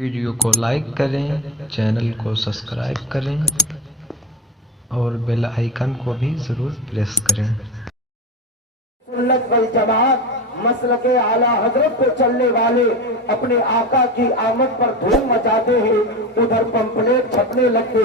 Video کو like کریں، channel کو سبسکرائب کریں اور بیل آئیکن کو بھی ضرور پریس کریں۔ سنت والجماعت مسلک اعلیٰ حضرت پہ چلنے والے اپنے آقا کی آمد پر دھوم مچاتے ہیں، ادھر پمپلیٹ چھپنے لگتے،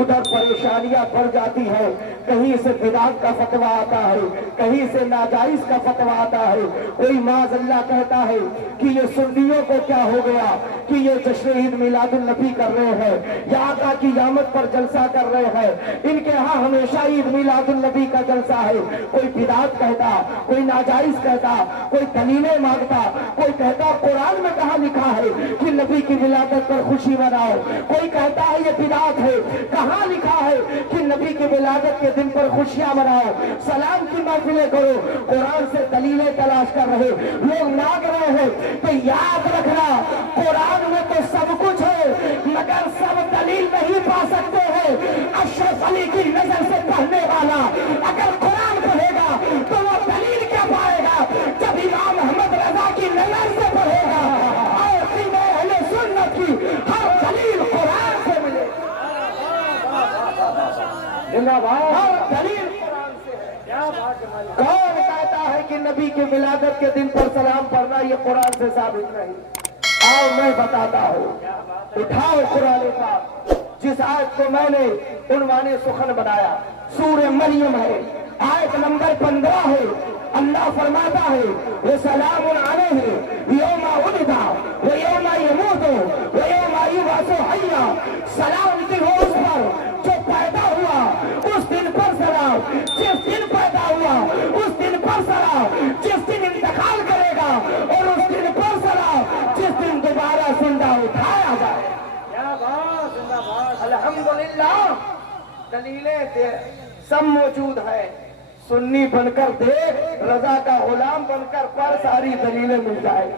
ادھر پریشانیاں بڑھ جاتی ہیں، کہیں سے بدعت کا فتویٰ آتا ہے، کہیں سے ناجائز کا فتویٰ آتا ہے، کوئی معاذ اللہ کہتا ہے کہ یہ سنیوں کو کیا ہو گیا کہ یہ جشن عید میلاد النبی کر رہے ہیں یا آقا کی آمد پر جلسہ کر رہے ہیں، ان کے ہاں ہمیشہ عید میلاد النبی کا جلسہ ہے۔ کوئی بدعت کہتا، کوئی ناجائز کہتا، کوئی دلیلیں مانگتا، کوئی کہتا قرآن میں کہاں لکھا ہے کہ نبی کی ولادت پر خوشی مناؤ، کوئی کہتا ہے یہ بدعت ہے، کہاں لکھا ہے کہ نبی کی ولادت کے دن پر خوشیاں مناؤ، سلام کی محفلیں کرو، قرآن سے دلیلیں تلاش کر رہے لوگ مانگ رہے ہیں۔ تو یاد رکھنا قرآن میں تو سب کچھ ہے مگر سب دلیل نہیں پا سکتے ہیں۔ اشرف علی کی نظر سے پڑھنے والا اگر قرآن پڑھے گا تو وہ دلیل کیا پائے گا جب امام محمد رضا کی نظر سے پڑھے گا، اور سیدھے اہل سنت کی ہر دلیل قرآن سے ملے گی، ہر دلیل قرآن سے ہے۔ کون کہتا ہے کہ نبی کی ولادت کے دن پر سلام پڑھنا یہ قرآن سے ثابت نہیں؟ آؤ میں بتاتا ہوں، اٹھاؤ قرآن پاک، جس آیت کو میں نے عنوان سخن بنایا سورہ مریم ہے، آیت نمبر 15 ہے۔ اللہ فرماتا ہے وَسَلَامٌ عَلَيْهِ يَوْمَ وُلِدَ وَيَوْمَ يَمُوتُ وَيَوْمَ يُبْعَثُ حَيًّا۔ سلامتی ہو اس پر جو پیدا ہوا، اس دن پر سلام، جس دن پیدا ہوا اس دن پر سلام، جس دن انتقال کرے گا، اور اس دن پر سلام جس دن دوبارہ زندہ اٹھایا جائے۔ الحمدللہ دلیلیں سب موجود ہے، سنی بن کر دیکھ، رضا کا غلام بن کر پڑھ، ساری دلیلیں مل جائے۔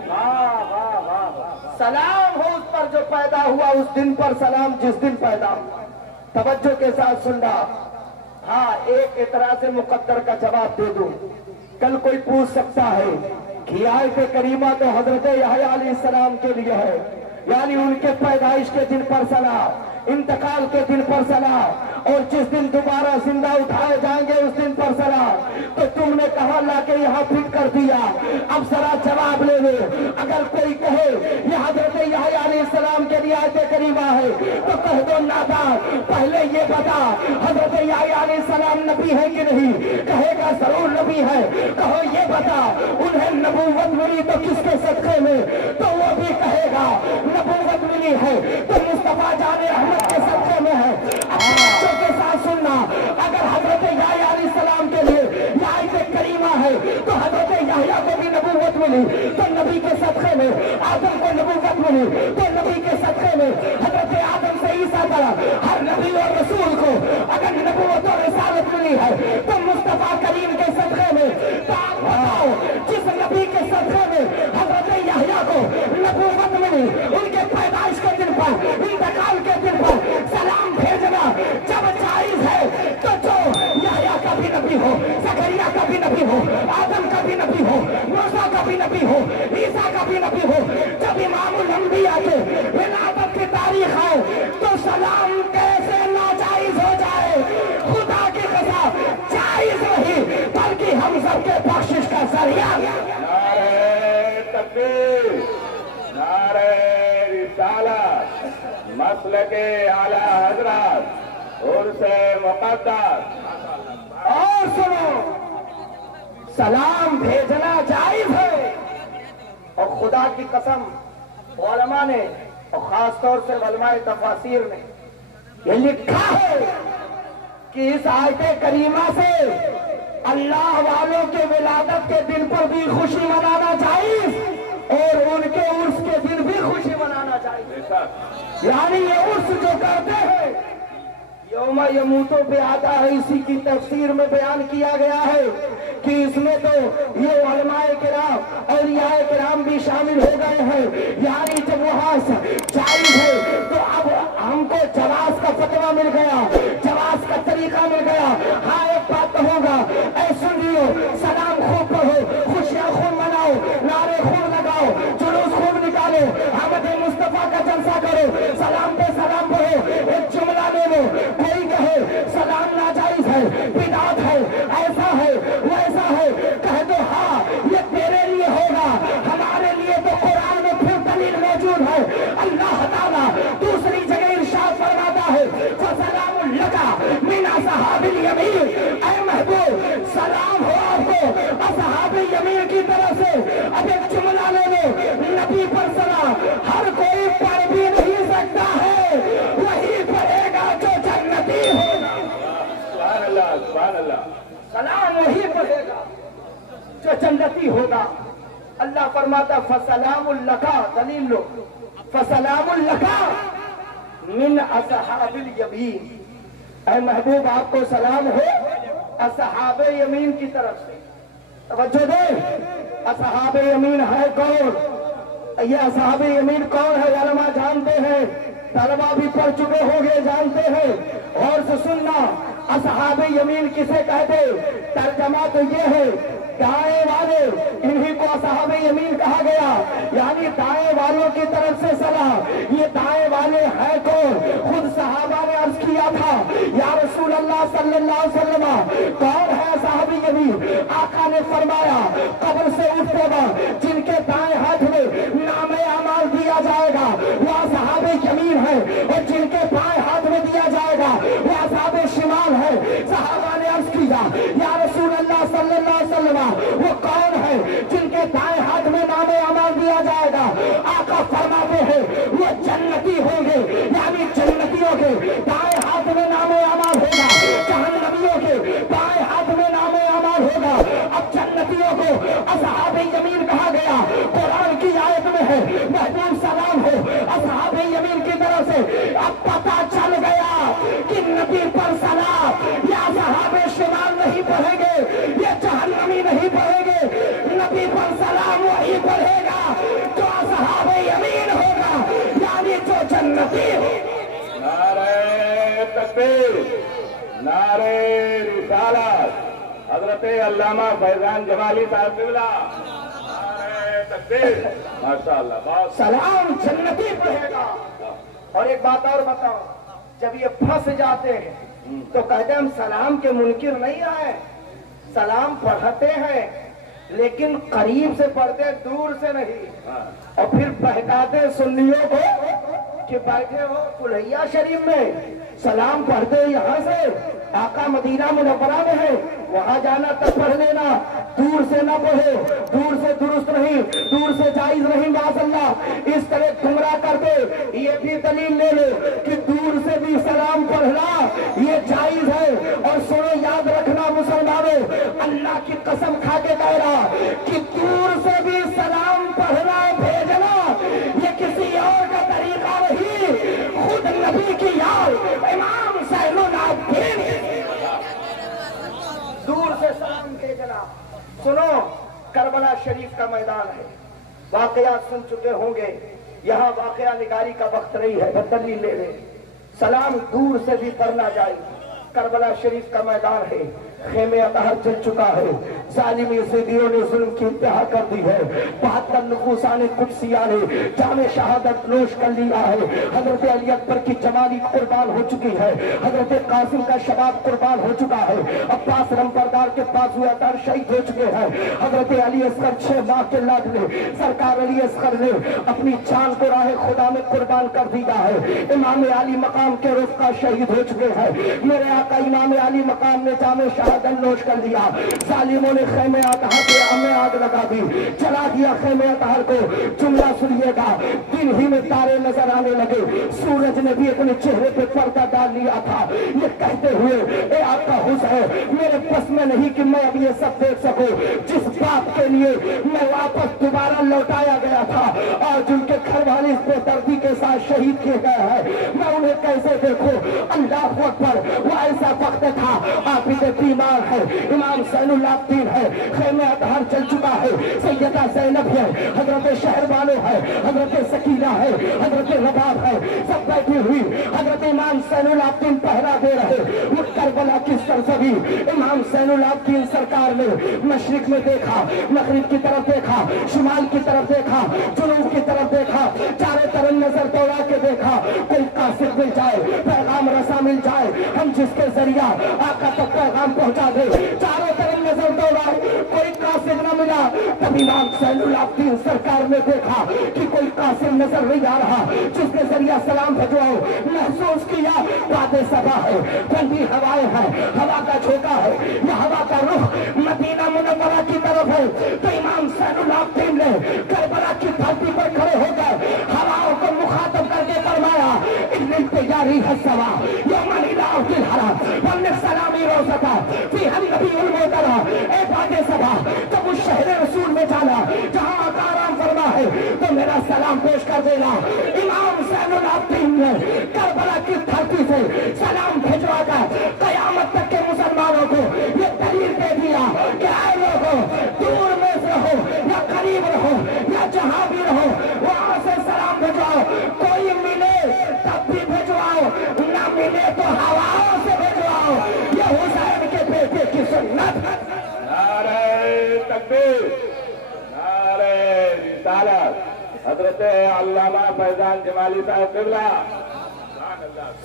سلام ہو اس پر جو پیدا ہوا، اس دن پر سلام جس دن پیدا ہوا۔ توجہ کے ساتھ سننا۔ ہاں ایک اعتراض مقدر کا جواب دے دوں۔ کل کوئی پوچھ سکتا ہے کہ آیت کریمہ تو حضرت یحییٰ علیہ السلام کے لیے ہے، یعنی ان کے پیدائش کے دن پر سلام، انتقال کے دن پر سلام، اور جس دن دوبارہ زندہ اٹھائے جائیں گے اس دن پر سلام، تو تم نے کہاں لا کے یہاں فٹ کر دیا؟ اب ذرا جواب لے لو۔ اگر کوئی کہے یہ حضرت یحییٰ علیہ السلام کے لیے آیت کریمہ ہے تو کہہ دو نادان، پہلے یہ بتا حضرت یحییٰ علیہ السلام نبی ہے کہ نہیں؟ کہے گا ضرور نبی ہے۔ کہو یہ بتا انہیں نبوت ملی تو کس کے صدقے میں؟ تو وہ بھی کہے گا نبوت ملی ہے تو مصطفیٰ جان احمد کے صدقے میں ہے۔ بچوں کے ساتھ سننا، اگر حضرت یحییٰ علیہ السلام کے لیے یہ آیت کریمہ ہے تو حضرت یحییٰ کو بھی نبوت ملی تو نبی کے صدقے میں، آدم کو نبوت ملی تو نبی کے صدقے میں، حضرت آدم سے عیسیٰ تک ہر نبی اور رسول کو اگر نبوت اور رسالت ملی ہے تو مصطفیٰ کریم کے صدقے میں، تو آپ بتاؤ جس نبی کے صدقے میں حضرت یحییٰ کو نبوت ملی، ان کے پیدائش کے دن پر، انتقال کے دن پر سلام بھیجنا جب جائز ہے، تو جو یحییٰ کا بھی نبی ہو، زکریا کا بھی نبی ہو، آدم کا بھی نبی ہو، موسیٰ کا بھی نبی ہو، عیسیٰ کا بھی نبی ہو، جب امام الانبیاء کے ولادت کی تاریخ ہے تو سلام کیسے ناجائز ہو جائے؟ خدا کی قسم جائز نہیں بلکہ ہم سب کے بخشش کا ذریعہ۔ نعرہ تکبیر، نعرہ رسالت، مسلک اعلیٰ حضرت، عرس مقدس۔ اور سنو، سلام بھیجنا جائز ہے، اور خدا کی قسم علماء نے اور خاص طور سے علماء تفاسیر نے یہ لکھا ہے کہ اس آیت کریمہ سے اللہ والوں کے ولادت کے دن پر بھی خوشی منانا جائز اور ان کے عرس کے دن بھی خوشی منانا جائز۔ یعنی یہ عرس جو کرتے ہیں یوم یموتو پہ آتا ہے، اسی کی تفسیر میں بیان کیا گیا ہے کہ اس میں تو یہ علماء کرام اولیاء کرام بھی شامل ہو گئے ہیں، یعنی جب وہاں جائز ہے تو اب ہم کو جواز کا فتویٰ مل گیا، جواز کا طریقہ مل گیا۔ ہاں ایک بات تو ہوگا، اے سنیو سلام خوب پڑھو، خوشیاں خوب مناؤ، نعرے خوب لگاؤ، جلوس خوب نکالو، احمد مصطفیٰ کا جلسہ पढ़ेगा जो जन्नती होगा। अल्लाह फरमाता फसलामुल लका, दलील लो, फसलामुल लका मिन असहाबिल यमीन। ऐ महबूब आपको सलाम हो असहाबे यमीन की तरफ से। तवज्जो दे, असहाबे यमीन है कौन? ये असहाबे यमीन कौन है? उलमा जानते हैं, तलबा भी पढ़ चुके होंगे, जानते हैं। और से सुनना, असहाबे यमीन किसे कहते? तर्जमा तो ये है, दाएं वाले, इन्हीं को असहाबे यमीन कहा गया, यानी दाएं वालों की तरफ से सलाम। ये दाएं वाले हैं कौन? खुद सहाबा ने अर्ज किया था, या रसूल अल्लाह सल्लल्लाहु अलैहि वसल्लम, कौन है असहाबे यमीन? आका ने फरमाया, कब्र से उठते वक्त जिनके दाएं हाथ में नामे अमाल दिया जाएगा वो असहाबे यमीन है, और जिनके बाएं हाथ में दिया जाएगा वो असहाबे शिमाल है। सहाबा ने अर्ज किया, या रसूल अल्लाह सल्लल्लाहु अलैहि वसल्लम, वो कौन है जिनके दाएं हाथ में नामे अमाल दिया जाएगा? आका फरमाते हैं वो जन्नती होंगे, यानी जन्नतियों के दाएं हाथ में नामे अमाल होगा, जहन्नमियों के बाएं हाथ में नामे अमाल होगा। अब जन्नतियों को असहाबे यमीन कहा गया, कुरान की आयत में है, महबूब सलाम हो असहाबे यमीन की तरफ से। अब पता चल गया कि नबी पर सलाम या असहाबे शिमाल नहीं पढ़ेंगे, ये जहन्नमी नहीं पढ़ेंगे, नबी पर सलाम वही पढ़ेगा जो असहाबे यमीन होगा, यानी जो जन्नती हो। नारे तकबीर, नारे रिसालत, हजरत अल्लामा फैजान जमाली साहब किबला, नारे तकबीर, माशाअल्लाह, बहुत सलाम जन्नती पढ़ेगा। और एक बात और बताओ, जब ये फंस जाते हैं तो कहते हैं हम सलाम के मुनकिर नहीं आए, सलाम पढ़ते हैं लेकिन करीब से पढ़ते हैं, दूर से नहीं। और फिर बहकाते सुन्नियों को कि बैठे हो कुल्हैया शरीफ में, सलाम पढ़ते यहाँ से, आका मदीना मुनव्वरा में है, वहां जाना तब पढ़ लेना, दूर से ना पढ़े, दूर से दुरुस्त नहीं, दूर से जायज नहीं। माशअल्लाह इस तरह गुमराह करते, ये भी दलील ले लो कि दूर से भी सलाम पढ़ना ये जायज है। और सुनो, याद रखना मुसलमानों, अल्लाह की कसम खा के कह रहा कि दूर से भी सलाम पढ़ना भेजना ये किसी और का तरीका नहीं, खुद नबी की याद इमाम सैनुल आबिदीन दूर से सलाम भेजना। सुनो, करबला शरीफ का मैदान है, वाकयात सुन चुके होंगे, यहाँ वाकया निगारी का वक्त नहीं है, बदली ले ले, सलाम दूर से भी पढ़ना जाए। करबला शरीफ का मैदान है, खेमे अतहर चल चुका है, जालिमी यजीदियों ने जुल्म की इंतहा कर दी है, 72 नफूसाने कुदसिया ने जामे शहादत नोश कर लिया है। हजरत अली अकबर की जवानी कुर्बान हो चुकी है, हजरत कासिम का शबाब कुर्बान हो चुका है, अब्बास रंबरदार के पास हुए अतार शहीद हो चुके हैं, हजरत अली असगर 6 माह के लाडले सरकार अली असगर ने अपनी जान को राह खुदा में कुर्बान कर दिया है। इमाम अली मकाम के रुफ़का शहीद हो चुके हैं, मेरे आका इमाम अली मकाम ने जामे शहादत नोश कर लिया। जालिमों ने खेमे अतहर पे हमें आग लगा दी, जला दिया खेमे अतहर को। जुमला सुनिएगा, दिन ही में तारे नजर आने लगे, सूरज ने भी अपने चेहरे पे पर्दा डाल लिया था, ये कहते हुए ए आपका हुस्न मेरे बस में नहीं कि मैं अब ये सब देख सकूं। जिस बात के लिए मैं वापस दोबारा लौटाया गया था और जिनके घर वाले इस बेदर्दी के साथ शहीद किए गए हैं, मैं उन्हें कैसे देखूं? अल्लाह अकबर, वो ऐसा वक्त था, आप इतने बीमार है, इमाम सैनुल आबिदीन है, खेमे अतहर चल चुका है, सैयदा जैनब है, हजरत शहरबानो है, हजरत सकीना है, हजरत रबाब है, सब बैठी हुई हजरत इमाम सैनुल आबिदीन पहरा दे रहे। वो करबला की सरजमी इमाम सैनुल आबिदीन सरकार ने मशरिक में देखा, मगरिब की तरफ देखा, शिमाल की तरफ देखा, जुनूब की तरफ देखा, चारों तरफ नजर दौड़ा के देखा, कोई कासिद मिल जाए, पैगाम रसा मिल जाए, हम जिसके जरिया आका तक पैगाम पहुंचा दे। चारों तरफ नजर दौड़ाए, कोई कासिद न मिला, तब इमाम सैनुल आबिदीन सरकार ने देखा कि कोई कासिद नजर नहीं आ रहा जिसके जरिया सलाम भिजवाओ। महसूस किया बातें सबा है, ठंडी हवाएं हैं, हवा का झोंका है, यह हवा का रुख मदीना मुनव्वरा की तरफ है। तो इमाम सैनुल आबिदीन ने करबला की धरती पर खड़े होकर हवाओं को मुखातब करके फरमाया, इल्लिल तैयारी है सवा यौमन इला अब्दिल हरा वन्ने सलामी रोज़ता फी हम नबी उल मोतरा। वादे सभा, जब उस शहर रसूल में जाना जहाँ आका आराम फरमा है, तो मेरा सलाम पेश कर देना। इमाम ज़ैनुल आबिदीन ने करबला की धरती से सलाम भिजवा कर कयामत तक के मुसलमानों को ये दलील दे दिया कि आए लोगों, दूर में रहो या करीब रहो या जहाँ भी रहो, वहाँ से सलाम भिजवाओ। कोई मिले तब भी भिजवाओ, ना मिले तो हवाओं से भिजवाओ। ये हुसैन के बेटे की सुन्नत है। नारे तकबीर, नारे रिसालत, हजरत अल्लामा फैजान जमाली साहब क़िबला।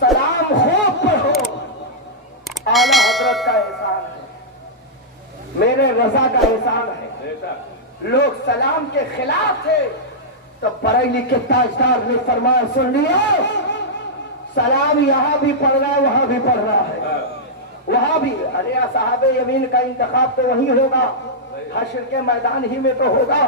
सलाम खूब पढ़ो, आला हजरत का एहसान है, मेरे रजा का एहसान है। लोग सलाम के खिलाफ थे तो बरेली के ताजदार ने फरमाया, सुन लियो, सलाम यहाँ भी पढ़ रहा है, वहां भी पढ़ रहा है, वहां भी। अरे साहब यमीन का इंतखाब तो वही होगा, हश्र के मैदान ही में तो होगा,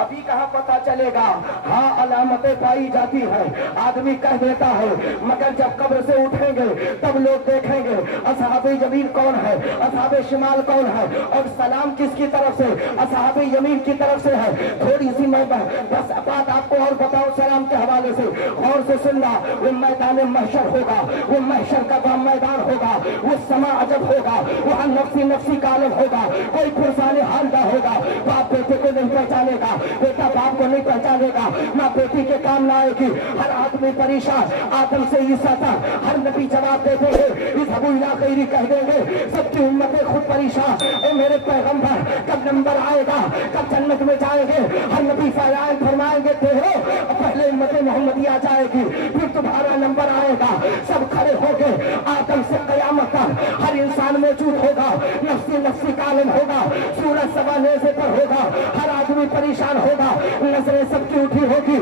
अभी कहाँ पता चलेगा। हाँ, अलामतें पाई जाती है, आदमी कह देता है, मगर जब कब्र से उठेंगे तब लोग देखेंगे असहाबे यमीन कौन है, असहाबे शिमाल कौन है, और सलाम किसकी तरफ से, असहाबे यमीन की तरफ से है। थोड़ी सी मैं बस बात आपको और बताऊं सलाम के हवाले से, और से सुनना। वो मैदान महशर होगा, वो महशर का मैदान होगा, वो समा अजब होगा, वहाँ नफ्सी नफ्सी का आलम होगा, कोई पुरसाने हाल होगा, बाप बेटे को नहीं पहचानेगा, बेटा बाप को नहीं पहचानेगा, माँ बेटी के काम ना आएगी, हर आदमी परेशान, आदम से ईसा तक हर नबी जवाब देते हैं, इस अबुल्ला खैरी कह देंगे, सबकी उम्मतें खुद परेशान। ए मेरे पैगंबर, कब नंबर आएगा, कब जन्नत में जाएंगे, हर नबी फरमाएंगे तेरे पहले उम्मत मोहम्मदिया जाएगी, फिर तुम्हारा नंबर आएगा। सब खड़े हो गए, आदम से कयामत तक हर इंसान मौजूद होगा, नफ्सी नफ्सी का आलम होगा, सूरज नेज़े पर होगा, हर आदमी परेशान होगा, नजरें सबकी उठी होगी।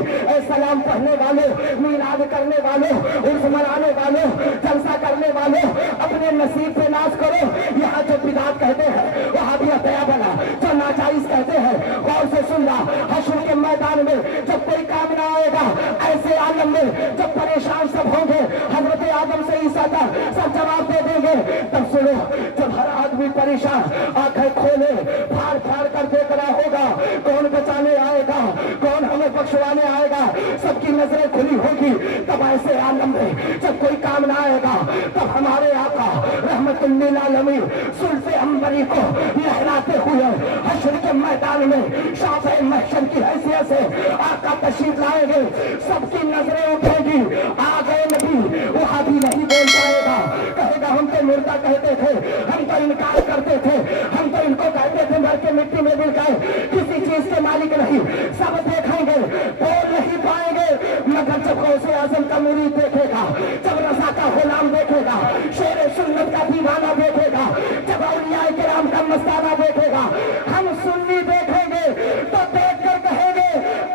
सलाम पढ़ने वालों, मीलाद करने वालों, उर्स मनाने वालों, जलसा करने वालों, अपने नसीब पे नाज करो। यहाँ जो बिदात कहते हैं, वहाँ भी दया बना, जो नाजायज कहते हैं, गौर से सुनना। हश्र के मैदान में जब कोई काम ना आएगा, ऐसे आलम में जब परेशान सब होंगे, हजरत आदम से ईसा तक सब जवाब दे देंगे, तब सुनो, जब हर आदमी परेशान आंखें खोले फाड़ फाड़ कर देख रहा होगा, कौन बचाने आएगा, कौन हमें बख्शवाने आएगा, सबकी नजरें खुली होगी। तब ऐसे आलम में जब कोई काम ना आएगा, तब हमारे आका रहमतुल्लिल आलमीन सुल्फ़े अंबरी को लहराते हुए हश्र के मैदान में शाफ़े महशर की हैसियत से आका तशरीफ लाएंगे, सबकी नजरें उठेगी। आ गए नबी, वहां भी नहीं बोल पाएगा, कहेगा हम तो मुर्दा कहते थे, हम तो इनकार करते थे, हम तो इनको कहते थे मर के मिट्टी में मिल गए, किसी चीज के मालिक नहीं। सब देखेंगे, बोल नहीं पाएंगे, मगर जब गौसे आजम का मुरीद देखेगा, जब रज़ा का गुलाम देखेगा, शेर सुन्नत का दीवाना देखेगा, जब औलिया किराम का मस्ताना देखेगा, हम सुन्नी देखेंगे तो देख कर कहेंगे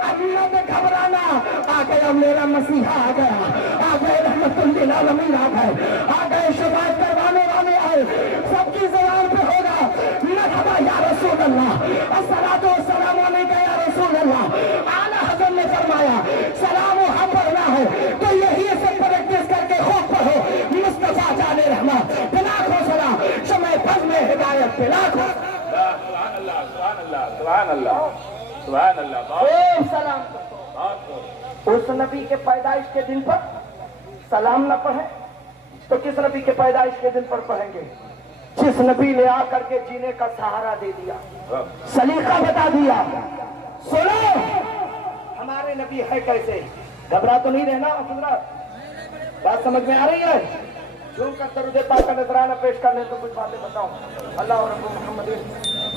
अम्मद घबराना, आ गया मेरा मसीहा, आ गया, आ गए रहमतुल्लिल आलमीन, आ गए शफाअत करवाने वाले आए। सबकी ज़बान पे होगा मरहबा या रसूल अल्लाह, अस्सलातु वस्सलामु अलैका या रसूल अल्लाह। आला हज़रत ने फरमाया सलाम वहाँ पढ़ना है तो यही से प्रैक्टिस करके खूब पढ़ो। मुस्तफा जाने रहमत लाखों सलाम, शमे फज़ में हिदायत लाखों सलाम। उस नबी के पैदाइश के दिन पर सलाम न पढ़े तो किस नबी के पैदाइश के दिन पर पढ़ेंगे? जिस नबी ने आकर के जीने का सहारा दे दिया, सलीका बता दिया। सुनो, हमारे नबी है कैसे, घबरा तो नहीं रहना हजरत, बात समझ में आ रही है? झूम कर दरूद पाक का नजराना पेश कर ले तो कुछ बातें बताओ। अल्लाह और रसूल मोहम्मद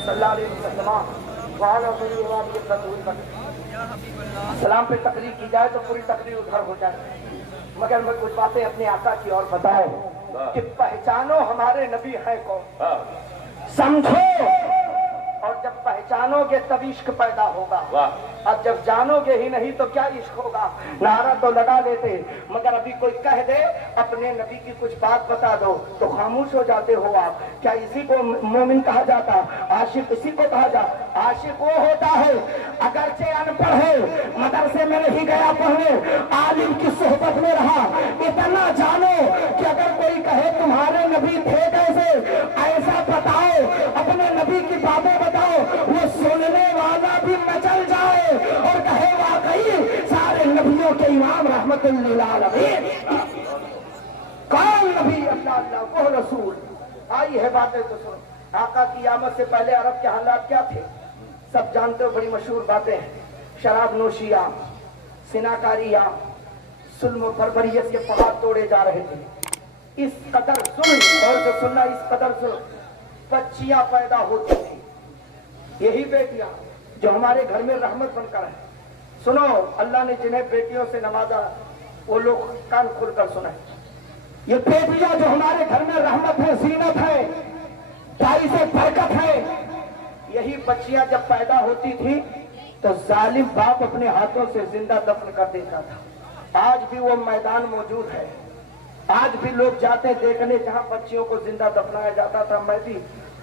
सल्लल्लाहु अलैहि वसल्लम वहां सलाम पे तकरीर की जाए तो पूरी तकरीर उधर हो जाए, मगर मैं कुछ बातें अपने आका की और बताए कि पहचानो हमारे नबी है कौन, समझो, और जब पहचानोगे तब इश्क पैदा होगा। अब जब जानोगे ही नहीं तो क्या इश्क होगा? नारा तो लगा लेते, मगर अभी कोई कह दे अपने नबी की कुछ बात बता दो तो खामोश हो जाते हो आप। क्या इसी को मोमिन कहा जाता? आशिक इसी को कहा जाता? आशिक वो होता है अगरचे अनपढ़ है, मदरसे में नहीं गया पढ़ने, आलिम की सोहबत में रहा। इतना जानो कि अगर कोई कहे तुम्हारे नबी थे कैसे, ऐसा बताओ, अपने नबी की बातें बताओ, के इमाम रहमतुल लिल आलमीन। कौन नबी? अल्लाह अल्लाह, वो रसूल। आई है बातें तो सुनो। आका की आमद से पहले अरब के हालात क्या थे सब जानते हो, बड़ी मशहूर बातें हैं। शराब नोशिया, सिनाकारिया, जुल्म बर्बरियत के पहाड़ तोड़े जा रहे थे। इस कदर जुल्म, और जो सुनना, इस कदर जुल्म, बच्चियां पैदा होती थी। यही बेटियां जो हमारे घर में रहमत बनकर है। सुनो, अल्लाह ने जिन्हें बेटियों से नवाजा वो लोग कान खोलकर सुना। ये बेटियां जो हमारे घर में रहमत है, जीनत है, दाई से बरकत है, यही बच्चियां जब पैदा होती थी तो जालिम बाप अपने हाथों से जिंदा दफन कर देता था। आज भी वो मैदान मौजूद है। आज भी लोग जाते देखने जहां बच्चियों को जिंदा दफनाया जाता था। मैं भी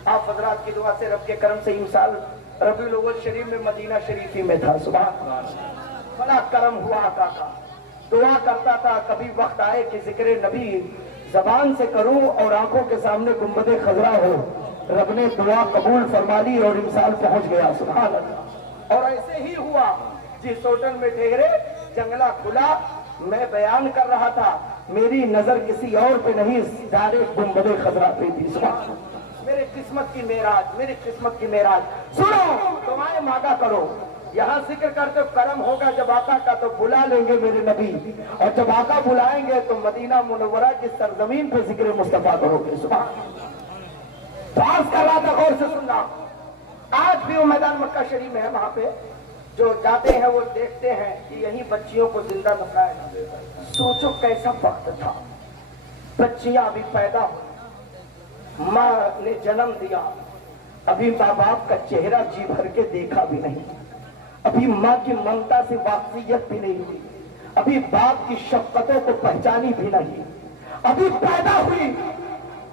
आप हजरात की दुआ से, रब के करम से, इंसान रबीउल अव्वल शरीफ में मदीना शरीफी में था। सुभान अल्लाह, बड़ा करम हुआ आका का। दुआ करता था कभी वक्त आए कि जिक्र नबी जबान से करूं और आंखों के सामने गुंबदे खजरा हो। रब ने दुआ कबूल फरमा ली और इंसान पहुंच गया। सुभान अल्लाह। और ऐसे ही हुआ। जिस होटल में ठहरे, जंगला खुला, मैं बयान कर रहा था, मेरी नजर किसी और पे नहीं, डायरेक्ट गुंबदे खजरा पे थी। सुभान, मेरे किस्मत की मेराज, मेरी किस्मत की मेराज। सुनो, दुआएं मांगा करो। यहाँ जिक्र करते करम होगा जब आका का, तो बुला लेंगे मेरे नबी, और जब आका बुलाएंगे तो मदीना मुनव्वरा की सरजमीन पे जिक्र मुस्तफा करोगे। सुभान, बात कर रहा था, गौर से सुनना। आज भी वो मैदान मक्का शरीफ में है, वहां पे जो जाते हैं वो देखते हैं कि यही बच्चियों को जिंदा दफनाया। सोचो कैसा वक्त था। बच्चियां अभी पैदा हुई, माँ ने जन्म दिया, अभी माँ बाप का चेहरा जी भर के देखा भी नहीं, अभी माँ की ममता से वाकफियत भी नहीं हुई, अभी बाप की शफकतों को पहचानी भी नहीं, अभी पैदा हुई,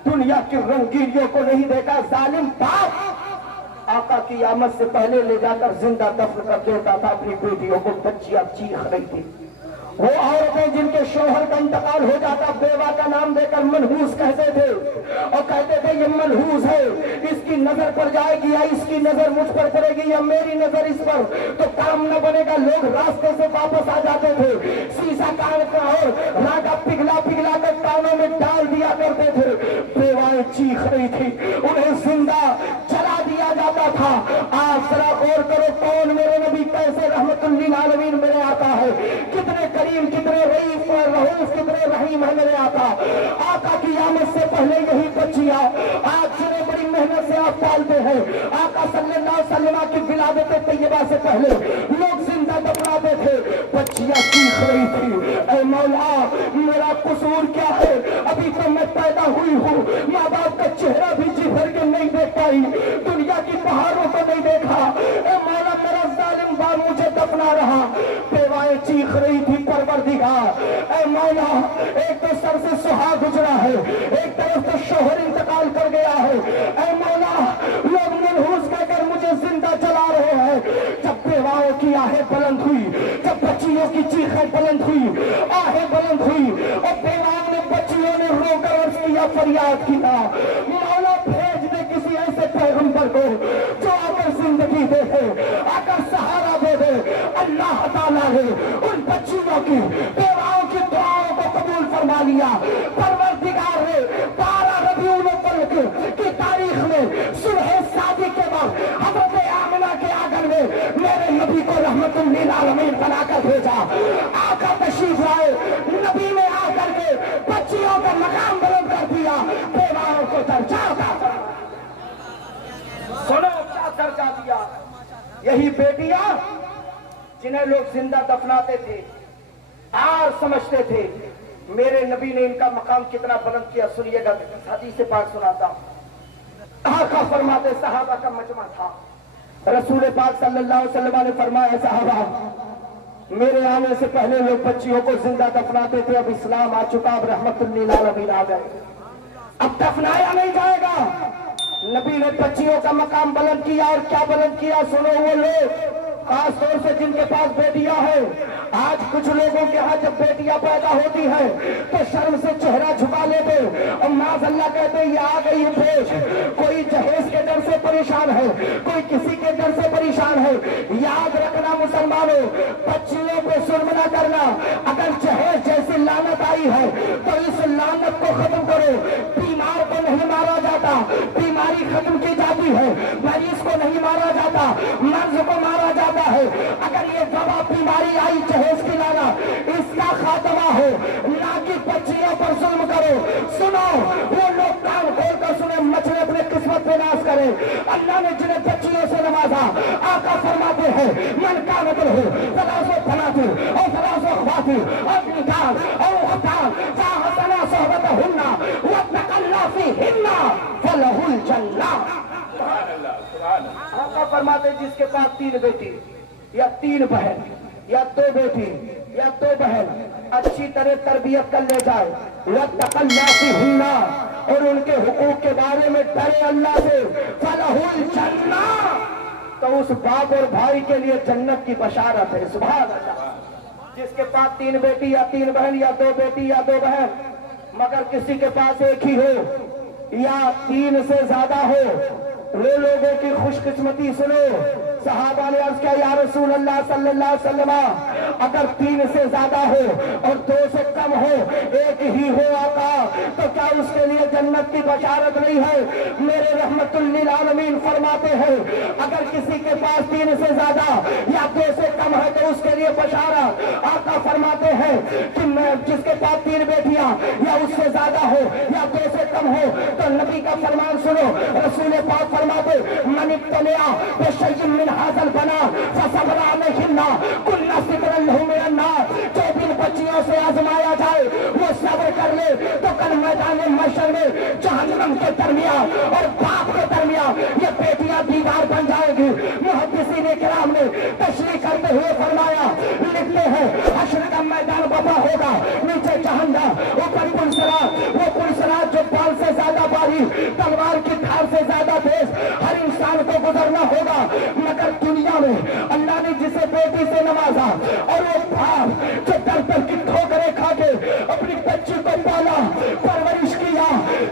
दुनिया की रंगीनियों को नहीं देखा। जालिम बाप आका की आमद से पहले ले जाकर जिंदा दफन कर देता था अपनी बेटियों को। बच्चियां चीख रही थी। वो औरतें जिनके शोहर का इंतकाल हो जाता, बेवा का नाम देकर मनहूस कहते थे, और कहते थे ये मनहूस है, इसकी नजर पड़ जाएगी, या इसकी नजर मुझ पर पड़ेगी, या मेरी नजर इस पर, तो काम न बनेगा। लोग रास्ते से वापस आ जाते थे, शीशा कान का और रागा पिघला पिघला कर कानों में डाल दिया करते थे। बेवाएं चीख रही थी, उन्हें जिंदा जला दिया जाता था। आज जरा गौर करो, कौन मेरे नबी, कैसे रहमतुल लिल आलमीन मेरे आका है, कितने करीम, कितने रईफ और रऊफ, कितने रहीम है मेरे आका। आका की आमद से पहले यही बच्चियां आज जिन्हें बड़ी मेहनत से आप पालते हैं, आका सल्लल्लाहु अलैहि वसल्लम की विलादत तैयबा से पहले लोग जिंदा दफनाते थे। बच्चियां चीख रही थी, ऐ मौला मेरा कसूर क्या है, अभी तो मैं पैदा हुई हूँ, माँ बाप का चेहरा भी जी भर के नहीं देख पाई, दुनिया की पहाड़ों को नहीं देखा, ऐ मौला मेरा जालिम बाप मुझे दफना रहा। बेवाएं चीख रही थी, परवरदिगार ऐ मौला, एक तो सर से सुहाग गुजरा है, एक तरफ तो शोहर इंतकाल कर गया है, ऐ मौला लोग मनहूस कहकर मुझे जिंदा जला रहे हैं। जब बेवाओं की आहें बुलंद हुई, जब बच्चियों की चीखें बुलंद हुई, आहें बुलंद हुई, और बेवाओं ने, बच्चियों ने रोकर अर्ज किया, फरियाद किया, मौला भेज दे किसी ऐसे पैगंबर को जो आकर जिंदगी दे दे, आकर सहारा दे दे। अल्लाह ताला ने उन बच्चियों की, बेवाओं की दुआओं को कबूल फरमा लिया। परवरदिगार ने 12 रबीउल अव्वल की तारीख में सुबह शादी के बाद हजरत आमिना के आंगन में मेरे नबी को रहमतुल लिल आलमीन बनाकर भेजा। आका तशरीफ लाए, नबी ने आकर के बच्चियों का मकाम बुलंद कर दिया, बेवाओं को दर्जा दिया। सुनो क्या दर्जा दिया। यही बेटियां जिन्हें लोग जिंदा दफनाते थे, आज समझते थे मेरे नबी ने इनका मकाम कितना बुलंद किया। सुनिएगा, हदीस से पाक सुनाता हूं। आका फरमाते, सहाबा का मजमा था, रसूल पाक सल्लल्लाहु अलैहि वसल्लम ने फरमाया, सहाबा मेरे आने से पहले लोग बच्चियों को जिंदा दफनाते थे, अब इस्लाम आ चुका, अब रहमतुल लिल आलमीन आ गए, अब दफनाया नहीं जाएगा। नबी ने बच्चियों का मकाम बुलंद किया, और क्या बुलंद किया सुनो। वो लोग खास तौर से जिनके पास बेटियां हैं, आज कुछ लोगों के यहाँ जब बेटियां पैदा होती हैं तो शर्म से चेहरा झुका लेते और माज़अल्लाह कहते ये आ गई है भेज। कोई जहेज के डर से परेशान है, कोई किसी के डर से परेशान है। याद रखना मुसलमानों, बच्चियों पे जुल्म न करना। अगर जहेज जैसी लानत आई है तो इस लानत को खत्म करो। बीमार को नहीं मारा जाता, बीमारी खत्म की जाती है। मरीज को नहीं मारा जाता, मर्ज को मारा जाता है। अगर ये वबा बीमारी आई जहेज की लाना, इसका खात्मा हो, ना कि बच्चियों पर जुल्म करो। सुनो, वो लोग कान खोल कर सुने, मछली अपने किस्मत पे नाश करे। अल्लाह ने जिन्हें बच्चियों से नवाजा, आका फरमाते हैं मन का मतलब हो सलासो फनातु और सलासो खवातु और निकाल और हताल साहसना सोहबत हुन्ना वत्तकल्ला फी हिन्ना फलहुल जन्ना। आका फरमाते जिसके पास 3 बेटी या 3 बहन या 2 बेटी या 2 बहन अच्छी तरह तरबियत कर ले जाए, वत्तकल्ला फी हिन्ना, और उनके हुकूक के बारे में डरे अल्लाह से, फलहुल जन्ना, तो उस बाप और भाई के लिए जन्नत की बशारत है। सुभान अल्लाह। जिसके पास 3 बेटी या 3 बहन या 2 बेटी या 2 बहन, मगर किसी के पास एक ही हो या 3 से ज्यादा हो, वो लोगों की खुशकिस्मती सुनो। सहाबा ने अर्ज किया या रसूल अल्लाह सल्लल्लाहु अलैहि वसल्लम, अगर 3 से ज्यादा हो और 2 से कम हो, एक ही हो आका, तो क्या उसके लिए जन्नत की बशारत नहीं है? मेरे रहमतुल लिल आलमीन फरमाते हैं अगर किसी के पास 3 से ज्यादा या 2 से कम है तो उसके लिए बशारत। आका फरमाते हैं कि मैं जिसके पास 3 बेटियां या उससे ज्यादा हो या 2 से कम हो, तो नबी का फरमान सुनो। रसूल पाक फरमाते मन इब्तलिया बिशैइन मिन हाज़ल बना फसबरा अलैहिन्ना कुल्ला सिबरन लहु मिनन नार, जो बिन बच्चियों से आजमाया जाए वो सब्र कर ले तो कल मैदान महशर में जहन्नम के दरमियान और बाप के दरमियान ये बेटियां दीवार बन जाएगी। मुहद्दिसीन किराम ने तशरीह करते हुए फरमाया, लिखते हैं हश्र का मैदान वफा होगा, नीचे जहन्नम, ऊपर पुलसरात, वो पुलसरात जो बाल से ज्यादा बारीक, तलवार की धार से ज्यादा तेज हर इंसान को गुजरना होगा। मगर दुनिया में अल्लाह ने जिसे बेटी से नवाजा और वो बाप जो दर दर की ठोकरें खा के अपनी बच्ची को पाला, परवरिश किया,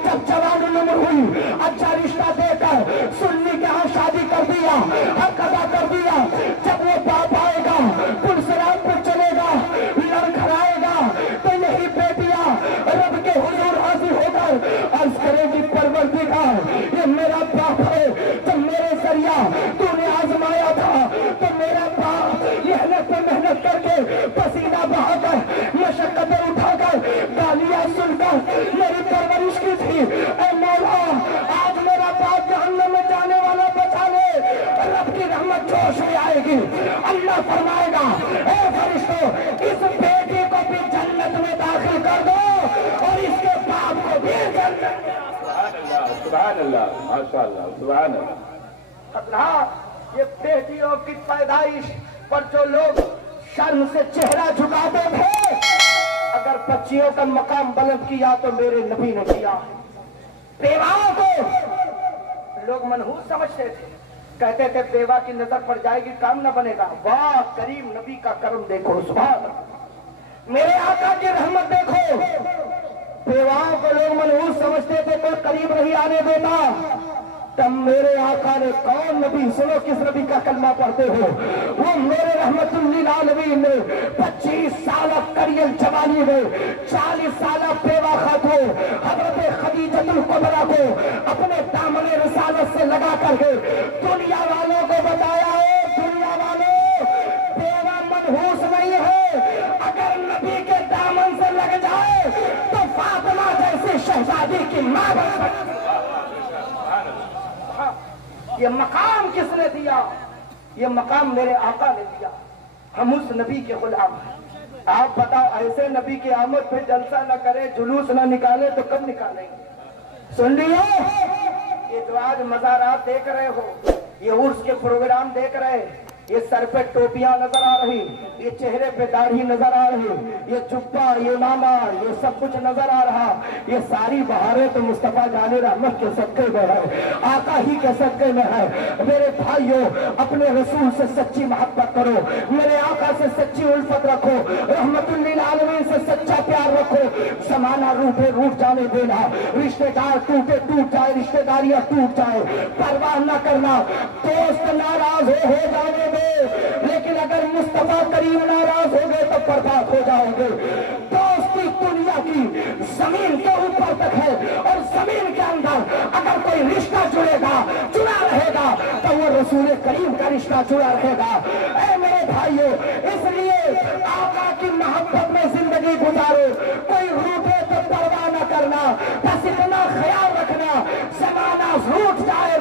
जब जवान उम्र हुई अच्छा रिश्ता देकर सुन्नी के यहाँ शादी कर दिया, हक अदा कर दिया। जब वो बाप आएगा, पुलसरात पर चलेगा, लड़खड़ाएगा, तो यही बेटियां रब के हुजूर हाजिर होकर अर्ज करेगी परवरदिगार ये मेरा बाप है, जब मेरे जरिया तूने आजमाया था तो मेरा बाप मेहनत करके पसीना बहाकर मशक्कतें उठाकर गालियां सुनकर मेरी परवरिश की थी। ऐ मौला आज मेरा बाप जहन्नम में जाने वाला बचा ले, रब की रहमत जोश में आएगी। अल्लाह फरमाएगा ऐ फरिश्तों इस बेटी को भी जन्नत में दाखिल कर दो और इसके बाप को भी जन्नत में। सुभान अल्लाह, माशाअल्लाह, सुभान अल्लाह। ये बेटियों की पैदाइश पर जो लोग शर्म से चेहरा झुकाते थे, अगर बच्चियों का मकाम बुलंद किया तो मेरे नबी ने किया। बेवाओं को लोग मनहूस समझते थे, कहते थे बेवा की नजर पड़ जाएगी काम न बनेगा। वाह करीम नबी का करम देखो, सुभान अल्लाह। मेरे आका की रहमत देखो। बेवाओं को लोग मनहूस समझते थे, कोई करीब नहीं आने देता। तब मेरे आका ने, कौन नबी, सुनो किस नबी का कलमा पढ़ते हो, वो मेरे रहमतुल लिल आलमीन ने 25 साल करियल जवानी में 40 साल बेवा खातून हजरत खदीजतुल कुबरा को अपने दामने रिसालत से लगा करके दुनिया वालों को बताया है, दुनिया वालों बेवा मनहूस नहीं है, अगर नबी के दामन से लग जाए तो फातिमा जैसी शहजादी की मां बन सकती। ये मकाम किसने दिया? ये मकाम मेरे आका ने दिया। हम उस नबी के गुलाम हैं। आप बताओ ऐसे नबी की आमद पे जलसा न करे, जुलूस न निकाले तो कब निकालेंगे? सुन लियो, ये जो आज मज़ारात देख रहे हो, ये उर्स के प्रोग्राम देख रहे, یہ سر پہ ٹوپیاں نظر آ رہی, یہ چہرے پہ داڑھی نظر آ رہی, یہ جبہ, یہ نامہ, یہ سب کچھ نظر آ رہا. یہ ساری بہاریں تو مصطفیٰ جان رحمت کے صدقے میں ہے, آقا ہی کے صدقے میں ہے. میرے بھائیوں, اپنے رسول سے سچی محبت کرو, میرے آقا سے سچی الفت رکھو, رحمت للعالمین سے سچا پیار رکھو. زمانہ روٹے روٹ جانے دینا, رشتے دار ٹوٹے ٹوٹ جائے, رشتے داریاں ٹوٹ جائے, پرواہ نہ کرنا. دوست ناراض ہو جانے دے, لیکن اگر مصطفیٰ کریم ناراض ہو گئے تو برباد ہو جاؤ گے. دوستی دنیا کی زمین کے اوپر تک ہے, اور زمین کے اندر اگر کوئی رشتہ جڑا رہے گا تو وہ رسول کریم کا رشتہ جڑا رہے گا. اے میرے بھائیوں, اس لیے آقا کی محبت میں زندگی گزارو. کوئی روٹے تو پرواہ نہ کرنا, بس اتنا خیال رکھنا زمانہ روٹ جائے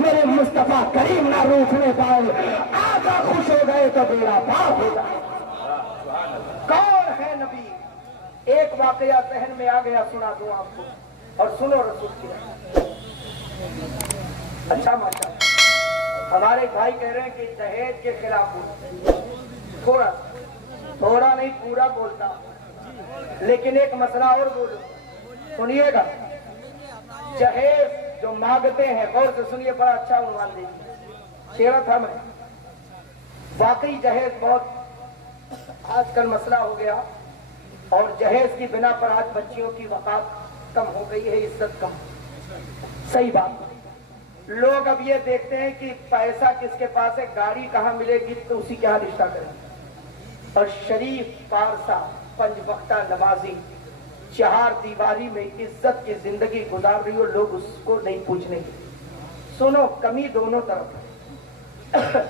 میرے مصطفیٰ کریم نہ روٹنے پائے. آقا خوش ہو گئے تو میرا باپ ہو جائے. کون ہے نبی؟ ایک واقعہ ذہن میں آ گیا, سنا دوں آپ کو, اور سنو رسول کی رحمت. اچھا ماشاء اللہ, ہمارے بھائی کہہ رہے ہیں کہ دہیج کے خلاف تھوڑا نہیں پورا بولتا, لیکن ایک مسئلہ اور بولو, سنیے گا. جہیز جو مانگتے ہیں, غور سے سنیے, بڑا اچھا عنوان دیجیے, شیرہ تھا میں. واقعی جہیز بہت آج کل مسئلہ ہو گیا, اور جہیز کی بنا پر آج بچیوں کی وقات کم ہو گئی ہے, عزت کم. صحیح بات. لوگ اب یہ دیکھتے ہیں کہ پیسہ کس کے پاس ہے, گاڑی کہاں ملے گی تو اسی کے ہاں رشتہ کریں. اور شریف پارسا پنج وقتہ نمازی 4 دیواری میں عزت کی زندگی گزار رہی ہو, لوگ اس کو نہیں پوچھنے گے. سنو, کمی دونوں طرف ہے.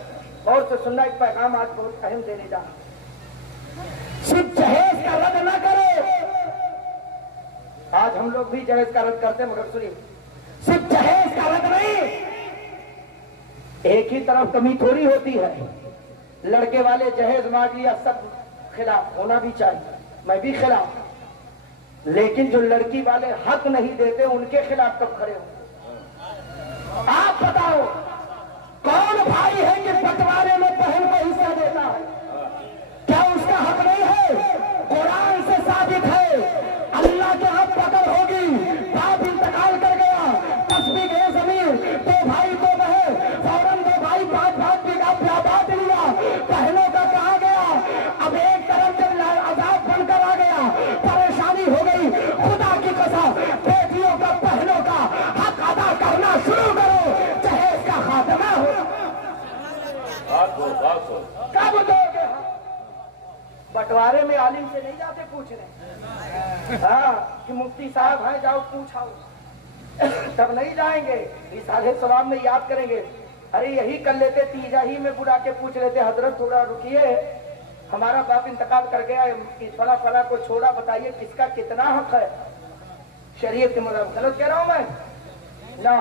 اور سے سننا, ایک پیغام آج بہت اہم دینے جا رہا. صرف جہیز کا رد نہ کرو. آج ہم لوگ بھی جہیز کا رد کرتے ہیں, مگر سنیے, صرف جہیز کا رد نہیں, ایک ہی طرف کمی تھوڑی ہوتی ہے. لڑکے والے جہیز مانگ لیا, سب خلاف ہونا بھی چاہیے, میں بھی خلاف. لیکن جو لڑکی والے حق نہیں دیتے ان کے خلاف کب کھڑے ہو؟ آپ بتاؤ, کون بھائی ہے کہ بٹوارے میں بہن کو حصہ دیتا ہے؟ کیا اس کا حق نہیں ہے؟ قرآن سے ثابت ہے, اللہ کے ہاں پکڑ ہوگی. باپ انتقال کر گیا, 10 بیگھے زمین, 2 بھائی 2 بہن, فوراً 2 بھائی 5 بیگھہ بات لیا. بہنوں کا کہا گیا, اب ایک طرف جب عذاب بن کر آ گیا, پریشانی ہو گئی. خدا کی قسم, بیٹیوں کا بہنوں کا حق ادا کرنا شروع کرو, جہیز کا خاتمہ ہو. کب دو گے؟ بٹوارے میں عالم سے نہیں جاتے پوچھنے, ہاں کہ مفتی صاحب ہیں جاؤ پوچھاؤ, تب نہیں جائیں گے. رسالہ ثواب میں یاد کریں گے, ارے یہی کر لیتے, تیجا ہی میں بلا کے پوچھ لیتے, حضرت تھوڑا رکیے, ہمارا باپ انتقال کر گیا, فلاں فلاں کو چھوڑا, بتائیے کس کا کتنا حق ہے. شریعت کے مطابق غلط کہہ رہا ہوں میں نا.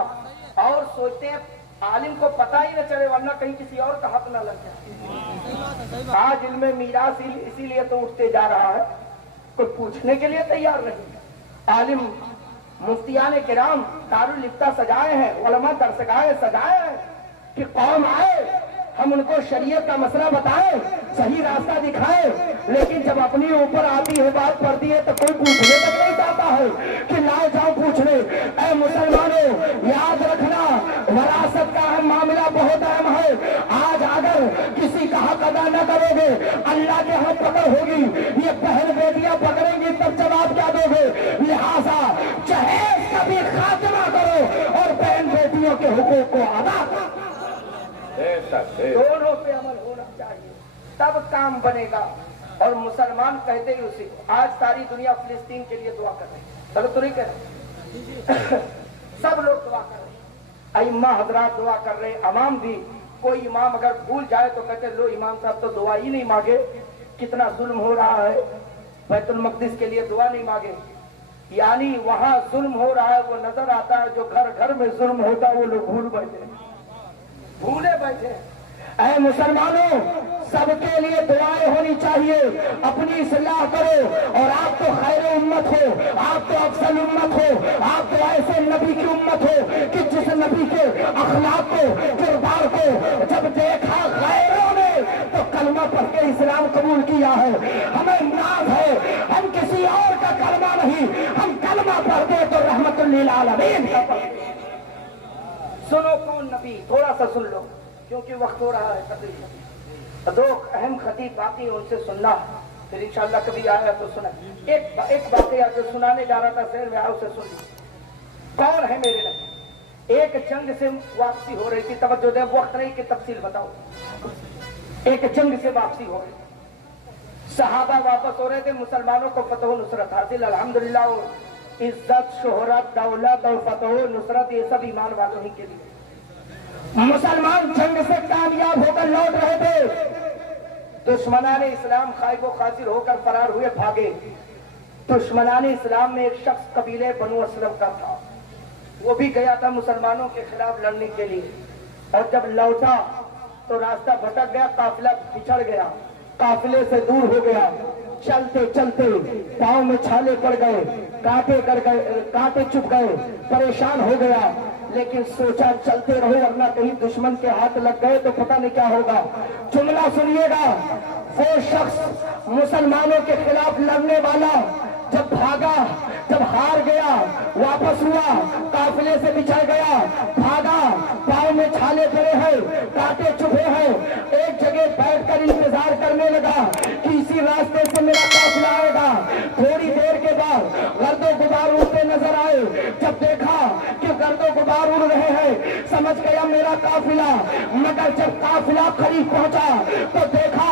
اور سوچتے ہیں عالم کو پتہ ہی نہ چلے, ورنہ کہیں کسی اور کا حق نہ لگ جائے. آج علم میراث اسی لیے تو اٹھتے جا رہا ہے, کوئی پوچھنے کے لیے تیار نہیں. عالم مفتیان کرام دارالفتہ سجائے ہیں, علماء درسگاہیں سجائے ہیں کہ قوم آئے, ہم ان کو شریعت کا مسئلہ بتائیں, صحیح راستہ دکھائیں. لیکن جب اپنی اوپر آتی ہے, بات پڑتی ہے, تو کوئی پوچھنے تک نہیں چاہتا ہے کہ لائے جاؤ پوچھنے. اے مسلمانوں, یاد رکھنا وراثت کا معاملہ بہت اہم ہے. آج اگر کسی کا حق ادا نہ کرو گے, اللہ کے ہاں پکڑ ہوگی. یہ بہن بیٹیاں پکڑیں گی تب جواب کیا دو گے؟ لہذا جہیز کا بھی خاتمہ کرو اور بہن بیٹیوں کے حقوق کو ادا کرو. دونوں پہ عمل ہونا چاہیے, تب کام بنے گا. اور مسلمان کہتے ہی اسی کو. آج ساری دنیا فلسطین کے لیے دعا کر رہی ہے, غلط تو نہیں کہہ رہے, سب لوگ دعا کر رہے ہیں, ائمہ حضرات دعا کر رہے ہیں, عوام بھی. کوئی امام اگر بھول جائے تو کہتے لو امام صاحب تو دعا ہی نہیں مانگے, کتنا ظلم ہو رہا ہے, بیت المقدس کے لیے دعا نہیں مانگے. یعنی وہاں ظلم ہو رہا ہے وہ نظر آتا ہے, جو گھر گھر میں ظلم ہوتا ہے وہ لوگ بھولے بیٹھے. اے مسلمانوں, سب کے لیے دعائیں ہونی چاہیے. اپنی اصلاح کرو, اور آپ تو خیر امت ہو, آپ تو افضل امت ہو, آپ تو ایسے نبی کی امت ہو کہ جس نبی کے اخلاق کو, کردار کو جب دیکھا غیر نے اسلام قبول کیا ہے, ہمیں ناز ہے, ہم کسی اور کا کلمہ نہیں, ہم کلمہ پڑھتے تو رحمت للعالمین کا پڑھتے. سنو کون نبی, تھوڑا سا سن لو کیونکہ وقت ہو رہا ہے تقریبا. دو اہم خطیب باقی ان سے سننا, پھر انشاءاللہ کبھی آیا تو سنا. ایک واقعہ جو سنانے جا رہا تھا شہر میں, آؤ سے سن لی. کون ہے میرے نبی؟ ایک جنگ سے واپسی ہو رہی تھی, توجہ دے, وقت نہیں کہ تفصیل بتاؤ. ایک جنگ سے واپسی ہو رہی, صحابہ واپس ہو رہے تھے, مسلمانوں کو فتح و نصرت حاصل الحمدللہ. عزت, شہرت, دولت اور فتح و نصرت یہ سب ایمان والوں ہی کے لیے. مسلمان جنگ سے کامیاب ہو کر لوٹ رہے تھے, دشمنان اسلام خائب و خاسر ہو کر فرار ہوئے, بھاگے. دشمنان اسلام میں ایک شخص قبیلے بنو اسلم کا تھا, وہ بھی گیا تھا مسلمانوں کے خلاف لڑنے کے لیے, اور جب لوٹا تو راستہ بھٹک گیا, قافلہ بچھڑ گیا, قافلے سے دور ہو گیا. چلتے چلتے پاؤں میں چھالے پڑ گئے, کانٹے چپ گئے, پریشان ہو گیا. لیکن سوچا چلتے رہو, ورنہ کہیں دشمن کے ہاتھ لگ گئے تو پتہ نہیں کیا ہوگا. جملہ سنیے گا, وہ شخص مسلمانوں کے خلاف لڑنے والا جب بھاگا, جب ہار گیا, واپس ہوا, قافلے سے بچھڑ گیا, بھاگا, پاؤں میں چھالے پڑے ہیں, کانٹے چبھے ہیں, ایک جگہ بیٹھ کر انتظار کرنے لگا کہ اسی راستے سے میرا قافلہ آئے گا. تھوڑی دیر کے بعد گرد و غبار اڑتے نظر آئے. جب دیکھا کہ گرد و غبار اڑ رہے ہیں, سمجھ گیا میرا قافلہ. مگر جب قافلہ قریب پہنچا تو دیکھا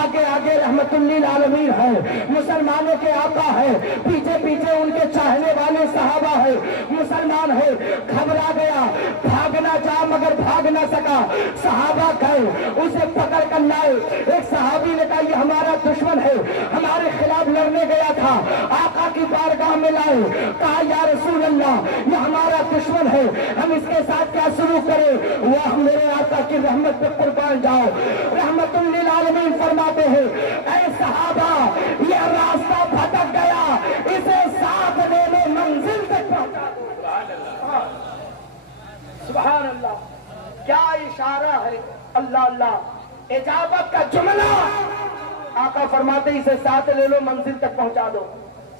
آگے آگے رحمت للعالمین ہے, مسلمانوں کے آقا ہے, پیچھے پیچھے ان کے چاہنے والے صحابہ ہے, مسلمان ہے. گھبرا گیا, بھاگنا چاہا مگر بھاگ نہ سکا. صحابہ گئے, اسے پکڑ کر لائے. ایک صحابی نے کہا یہ ہمارا دشمن ہے, ہمارے خلاف لڑنے گیا تھا. آقا کی بارگاہ میں لائے, کہا یا رسول اللہ یہ ہمارا دشمن ہے, ہم اس کے ساتھ کیا سلوک کریں؟ وہ میرے آقا کی رحمت پہ قربان جاؤ. رحمت للعالمین فرماتے ہیں اے صحابہ یہ راستہ بھٹک گیا, اسے ساتھ لے لو, منزل تک پہنچا دو. سبحان اللہ, کیا اشارہ ہے. اللہ اللہ, اجابت کا جملہ. آقا فرماتے اسے ساتھ لے لو, منزل تک پہنچا دو.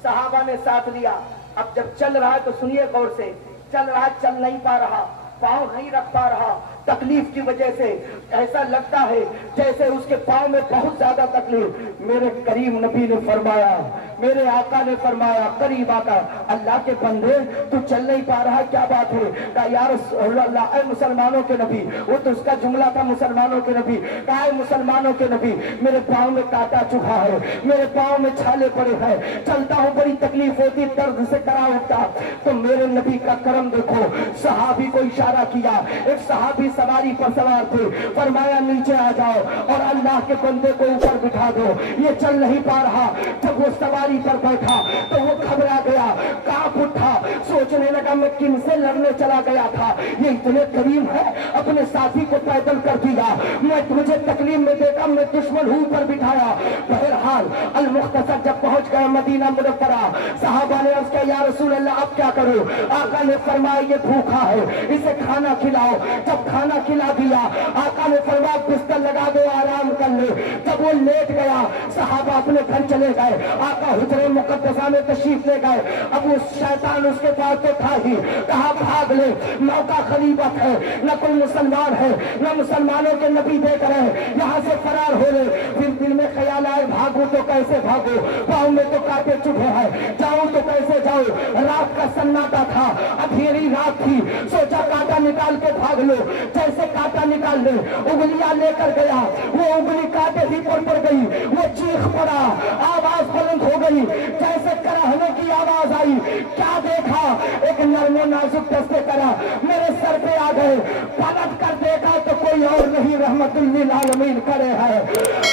صحابہ نے ساتھ لیا. اب جب چل رہا ہے تو سنیے غور سے, چل رہا ہے, چل نہیں پا رہا, پاؤں نہیں رکھ پا رہا, تکلیف کی وجہ سے ایسا لگتا ہے جیسے اس کے پاؤں میں بہت زیادہ تکلیف. میرے کریم نبی نے فرمایا, میرے آقا نے فرمایا, قریب آقا, اللہ کے بندے تو چل نہیں پا رہا, کیا بات ہے؟ کہا یا رسول اللہ اے مسلمانوں کے نبی, وہ تو اس کا جملہ تھا مسلمانوں کے نبی. کہا اے مسلمانوں کے نبی میرے پاؤں میں کانٹا چبھا ہے, میرے پاؤں میں چھالے پڑے ہیں, چلتا ہوں بڑی تکلیف ہوتی, درد سے کرا اٹھتا. تو میرے نبی کا کرم دیکھو, صحابی کو اشارہ کیا. ایک صحابی سواری پر سوار تھے, فرمایا نیچے آ جاؤ اور اللہ کے بندے کو اوپر بٹھا دو, یہ چل نہیں پا رہا. جب وہ سواری پر بیٹھا تو وہ گھبرا گیا, کانپ اٹھا, سوچنے لگا میں کن سے لڑنے چلا گیا تھا, یہ اتنے قریب ہے, اپنے ساتھی کو پیدل کر دیا, میں مجھے تکلیف میں دیکھا, میں دشمن ہوں پر بٹھایا. بہرحال المختصر جب پہنچ گئے مدینہ منورہ, صحابہ نے عرض کیا یا رسول اللہ اب کیا کروں؟ آقا نے فرمایا یہ بھوکا ہے, اسے کھانا کھلاؤ. جب کھانا کھلا دیا, آقا نے فرمایا بستر لگا دو, آرام کر لے. جب وہ لیٹ گیا, صحابہ اپنے گھر چلے گئے, آقا حجرے مقدسہ میں تشریف لے گئے. اب وہ شیطان اس کے پاس تو تھا ہی, کہا بھاگ لے, موقع غنیمت ہے, نہ کوئی مسلمان ہے, نہ مسلمانوں کے نبی دیکھ رہے, یہاں سے فرار ہو رہے. پھر دل میں خیال آئے بھاگو تو کیسے بھاگو, پاؤں میں تو کانٹے چبھے ہیں, جاؤں تو کیسے جاؤں. رات کا سناٹا تھا, اندھیری رات تھی, سوچا کانٹا نکال کے بھاگ لو. جیسے کانٹا نکال لے, انگلیاں لے کر گیا, وہ انگلی کانٹے ہی پر پڑ گئی, وہ چیخ پڑا, آواز بلند ہو گئی, جیسے کراہنے کی آواز آئی. کیا دیکھا؟ ایک نرم و نازک دستے کرا میرے سر پہ آ گئے. پلٹ کر دیکھا تو کوئی اور نہیں, رحمت للعالمین کرے ہے.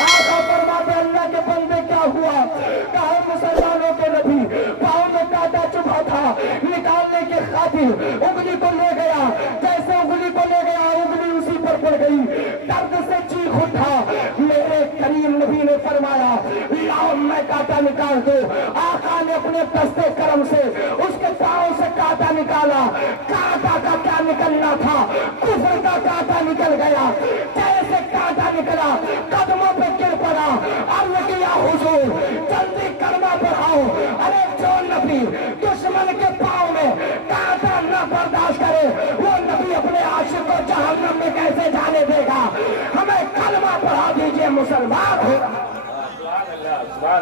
آقا فرماتے اللہ کے بندے کیا ہوا؟ کہا مسلمانوں کے نبی پاؤں میں کانٹا چبھا تھا, نکالنے کی خاطر انگلی کو لے گیا, جیسے انگلی کو لے گیا انگلی اسی پر پڑ گئی, درد سے چیخ اٹھا. میرے کریم نبی نے فرمایا لاؤ میں کانٹا نکال دو. آقا نے اپنے دستے کرم سے اس کے پاؤں سے کانٹا نکالا. کانٹا کا کیا نکلنا تھا, کفر کا کانٹا نکل گیا. جیسے کانٹا نکلا قدموں پہ گر پڑا,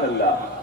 सुभान अल्लाह।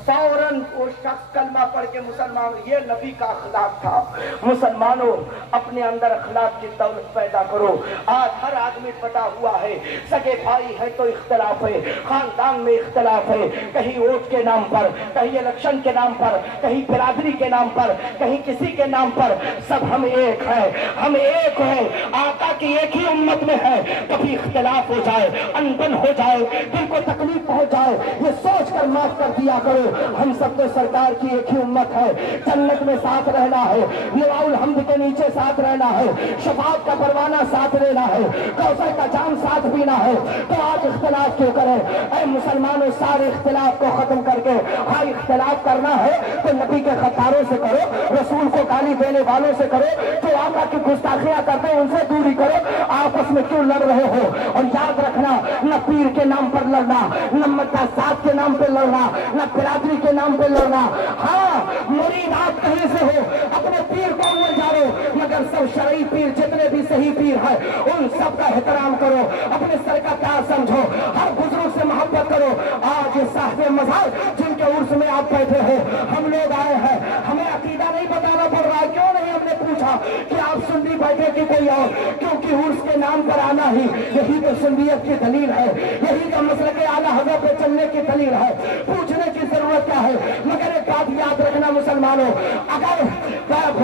फौरन वो शख्स कलमा पढ़ के मुसलमान, ये नबी का अखलाक था। मुसलमानों, अपने अंदर अखलाक की दौलत पैदा करो। आज हर आदमी पता हुआ है, सगे भाई है तो इख्तलाफ है, खानदान में इख्तलाफ है, कहीं वोट के नाम पर, कहीं इलेक्शन के नाम पर, कहीं बिरादरी के नाम पर, कहीं किसी के नाम पर। सब हम एक है, हम एक है, आका की एक ही उम्मत में है। कभी इख्तलाफ हो जाए, अनबन हो जाए, दिल को तकलीफ पहुंच जाए, ये सोच कर माफ कर दिया करो। हम सब तो सरकार की एक ही उम्मत है, जन्नत में साथ रहना है, लिवाउल हम्द के नीचे साथ रहना है, शफाअत का परवाना साथ लेना है, कौसर का जाम साथ पीना है। तो आज इख्तिलाफ क्यों करें? ऐ मुसलमानों, सारे इख्तिलाफ को खत्म करके, हाँ इख्तिलाफ करना है तो नबी के खतारों से करो, रसूल को गाली देने वालों से करो, जो आका की गुस्ताखियां करते हैं उनसे दूरी करो। आपस में क्यों लड़ रहे हो? और याद रखना, न पीर के नाम पर लड़ना, न मदरसात के नाम पर लड़ना, न बिरादरी के नाम पे लड़ना। हाँ, मुरीद आप कहीं से हो, अपने पीर को उम्र जानो, मगर सब शरई पीर जितने भी सही पीर है उन सब का एहतराम करो, अपने सर का प्यार समझो, हर बुजुर्ग से मोहब्बत करो। आज साहिब मज़हर जिनके उर्स में आप बैठे हो, हम लोग आए हैं, हमें अकीदा नहीं बताना पड़ रहा। क्यों नहीं हमने पूछा कि आप सुन्नी बैठे कि कोई और? क्योंकि उर्स के नाम पर आना ही यही तो सुन्नियत की दलील है, यही तो मसले के आला हज़रत पे चलने की दलील है। पूछने की जरूरत क्या है? मगर एक बात याद रखना मुसलमानों, अगर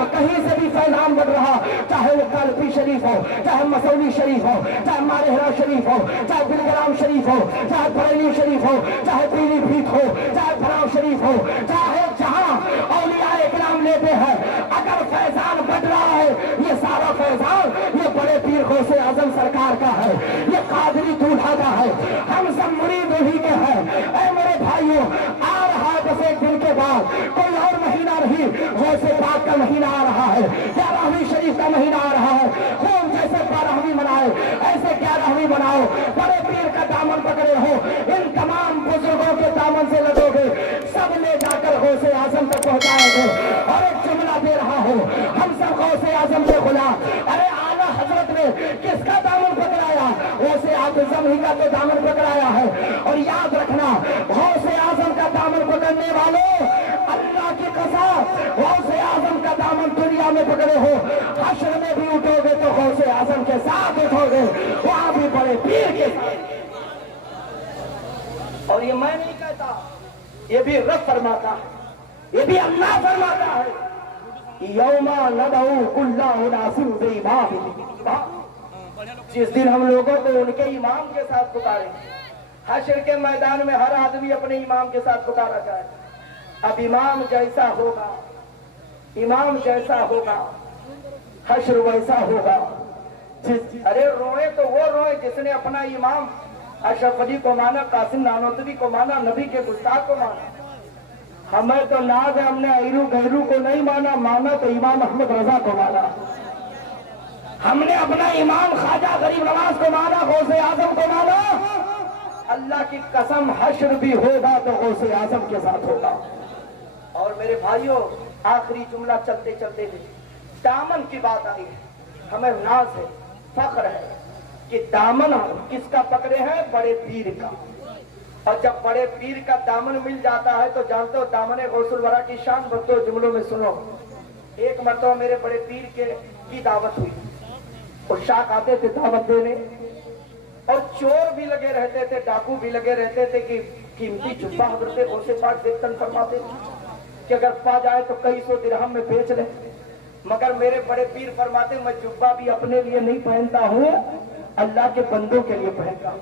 कहीं से भी फैलान बढ़ रहा, चाहे वो कालपी शरीफ हो, चाहे मसौली शरीफ हो, चाहे मारेहरा शरीफ हो, चाहे बिलग्राम शरीफ हो, चाहे बरेली शरीफ हो, चाहे पीलीभीत हो, चाहे फराव शरीफ हो, चाहे जहां औलिया इकराम लेते हैं, अगर फैजान बढ़ रहा है, ये सारा फैजान ये बड़े पीर गौसे आजम सरकार का है, ये कादरी दूल्हा का है। हम सब मुरीद उन्हीं के हैं। ऐ मेरे भाइयों, आ रहा है बस एक दिन के बाद, कोई और महीना नहीं, गौसे पाक का महीना आ रहा है, 11वीं शरीफ का महीना आ रहा है। खूब जैसे 12वीं मनाए ऐसे 11वीं मनाओ। बड़े पीर का दामन पकड़े हो, इन तमाम बुजुर्गों के दामन से लगोगे, सब ले जाकर गौसे आजम तक पहुंचाएंगे। और एक जुमला दे रहा हो, हम सब गौसे आजम के गुलाम। अरे आला हजरत ने किसका दामन पकड़ाया? गौसे आजम ही का तो दामन पकड़ाया है। और याद रखना, गौसे आजम का दामन पकड़ने वालों, अल्लाह की कसम, गौसे आजम का दामन दुनिया में पकड़े हो, हश्र में भी उठोगे तो गौसे आजम के साथ उठोगे, वहां भी बड़े पीर के साथ। और ये मैं नहीं कहता, ये भी रब फरमाता है, ये भी अल्लाह फरमाता है। यौमा नदऊ कुल्ला उनासिम बिइमाम, जिस दिन हम लोगों को उनके इमाम के साथ पुकारें, हश्र के मैदान में हर आदमी अपने इमाम के साथ पुकारा जाए। अब इमाम जैसा होगा, इमाम जैसा होगा, हश्र वैसा होगा। अरे रोए तो वो रोए जिसने अपना इमाम अशरफ अली को माना, कासिम नानोतवी को माना, नबी के गुस्ताख को माना। हमें तो नाज है, हमने ऐरू गैरू को नहीं माना, माना तो इमाम अहमद रजा को माना। हमने अपना इमाम ख्वाजा गरीब नवाज को माना, गौसे आजम को माना। अल्लाह की कसम, हश्र भी होगा तो गौसे आजम के साथ होगा। और मेरे भाइयों, आखिरी जुमला चलते चलते दामन की बात आई है। हमें नाज है, फख्र है कि दामन हम किसका पकड़े हैं? बड़े पीर का। और जब बड़े पीर का दामन मिल जाता है तो जानते हो दामन गौसुल वरा की शान। बच्चों जुमलों में सुनो, एक मरतबा मेरे बड़े पीर की दावत हुई, और शाख आते थे दावत देने, और चोर भी लगे रहते थे, डाकू भी लगे रहते थे कि कीमती जुब्बा हजरत गौसे पाक देखतन फरमाते कि अगर पा जाए तो कई सौ दिरहम में बेच ले। मगर मेरे बड़े पीर फरमाते, मैं जुब्बा भी अपने लिए नहीं पहनता हूँ, अल्लाह के बंदों के लिए पहनता हूँ।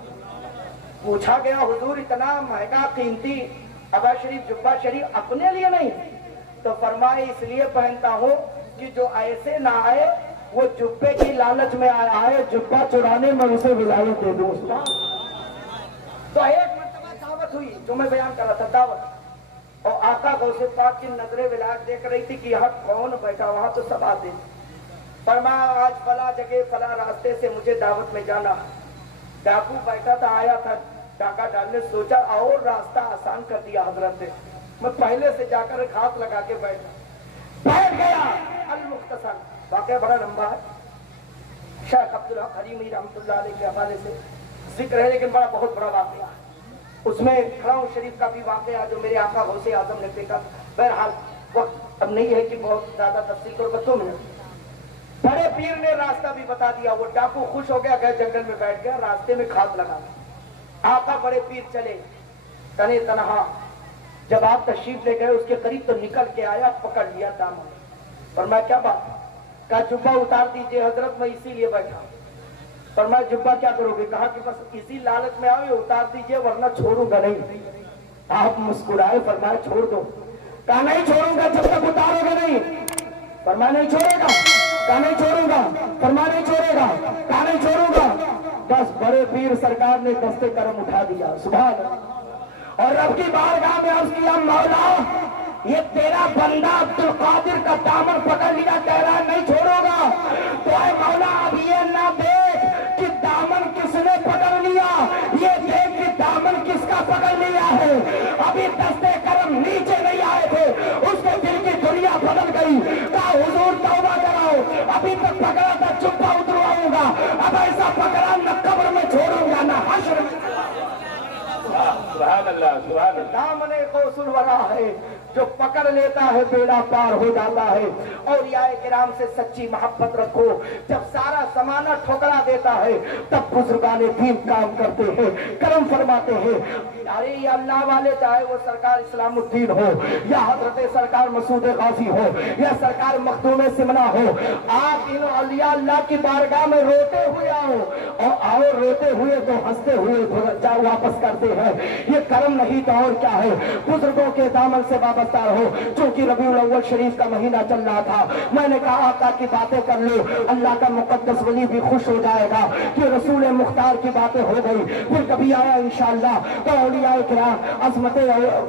पूछा गया, हुजूर इतना महंगा कीमती अबा शरीफ जुब्बा शरीफ अपने लिए नहीं? तो फरमाए, इसलिए पहनता हूँ कि जो ऐसे ना आए वो जुब्बे की लालच में आए, जुब्बा चुराने में उसे विलायत दे दूं। तो एक मरतबा दावत हुई जो मैं बयान कर रहा था, दावत, और आका गौसे पाक की नजरे विलायत देख रही थी कि यहाँ कौन बैठा, वहां तो सब आते। फरमाया, आज फला जगह फला रास्ते से मुझे दावत में जाना। डाकू बैठा था, आया था डाका डालने, सोचा और रास्ता आसान कर दिया हजरत ने, मैं पहले से जाकर हाथ लगा के बैठ गया। अल मुख्तसर वाकया बड़ा लंबा है, शेख अब्दुल हक हरीमी रहमतुल्लाह अलैह के हवाले से जिक्र है, लेकिन बड़ा बहुत बड़ा वाकया। اس میں کھڑا ہوں شریف کا بھی واقعہ جو میرے آقا غوث اعظم نے دیکھا. بہرحال وقت اب نہیں ہے کہ بہت زیادہ تفصیل کرو, بس 2 منٹ. بڑے پیر نے راستہ بھی بتا دیا. وہ ڈاکو خوش ہو گیا, گئے جنگل میں بیٹھ گیا, راستے میں کھاد لگا. آقا بڑے پیر چلے تنے تنہا. جب آپ تشریف لے گئے اس کے قریب تو نکل کے آیا, پکڑ لیا دامن. فرمایا کیا بات؟ کہا جبہ اتار دیجئے حضرت, میں اسی لیے بیٹھا. فرمایا جبہ کیا کرو گے؟ کہا کہ بس اسی لالچ میں آؤ, اتار دیجئے ورنہ چھوڑوں گا نہیں. آپ مسکرائے, فرمایا چھوڑ دو. کہا نہیں چھوڑوں گا جب تک اتارو گا نہیں. فرمایا نہیں چھوڑے گا. کہا نہیں چھوڑوں گا. فرمایا نہیں چھوڑے گا. کہا نہیں چھوڑوں گا. بس بڑے پیر سرکار نے دستے کرم اٹھا دیا. سبحان اللہ. اور رب کی بارگاہ میں عرض کیا, مولا یہ تیرا بندہ عبد القادر کا دامن پکڑ لیا, کہہ رہا ہے نہیں چھوڑوں گا. تو اے مولا اب یہ نہ دیکھ کہ دامن کس نے پکڑ لیا, یہ دیکھ کہ دامن کس کا پکڑ لیا ہے. ابھی دستے کرم نیچے نہیں آئے تھے, اس کے دل کی دنیا بدل گئی. کہا حضور توبہ کراؤ, ابھی تک پکڑا تھا چپا اترواؤں گا, اب ایسا پکڑا نہ قبر میں چھوڑوں گا نہ حشر میں. سبحان اللہ, سبحان اللہ. دامن غوث الورا ہے, جو پکڑ لیتا ہے بیڑا پار ہو جاتا ہے. اولیاء کرام سے سچی محبت رکھو. جب سارا زمانہ ٹھکرا دیتا ہے تب بزرگان دین کام کرتے ہیں, کرم فرماتے ہیں. ارے یہ اللہ والے, چاہے وہ سرکار اسلام الدین ہو یا حضرت سرکار مسعود غازی ہو یا سرکار مخدوم سمنا ہو, آپ ان اولیاء اللہ کی بارگاہ میں روتے ہوئے آؤ, اور آؤ روتے ہوئے تو ہنستے ہوئے واپس کرتے ہیں. یہ کرم نہیں تو اور کیا ہے. بزرگوں کے دامن سے وابستہ رہو. چونکہ ربیع الاول شریف کا مہینہ چل رہا تھا, میں نے کہا آقا کی باتیں کر لو, اللہ کا مقدس ولی بھی خوش ہو جائے گا کہ رسول مختار کی باتیں ہو گئی. پھر کبھی آیا انشاءاللہ تو اولیاء کرام عظمت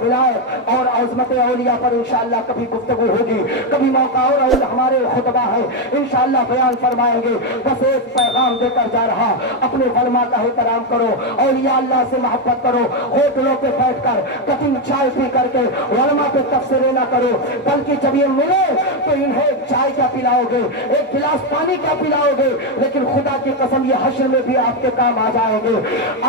ولایت اور عظمت اولیاء پر انشاءاللہ کبھی گفتگو ہوگی, کبھی موقع اور ہمارے خطبہ ہے انشاءاللہ بیان فرمائیں گے. بس ایک پیغام دے کر جا رہا, اپنے علماء کا احترام کرو, اولیاء اللہ سے محبت کرو. ہوٹلوں پہ بیٹھ کر کٹنگ چائے پی کر کے علماء پہ تبصرے نہ کرو, بلکہ جب یہ ملے تو انہیں چائے کیا پلاؤ گے, ایک گلاس پانی کیا پلاؤ گے, لیکن خدا کی قسم یہ حشر میں بھی آپ کے کام آ جائیں گے.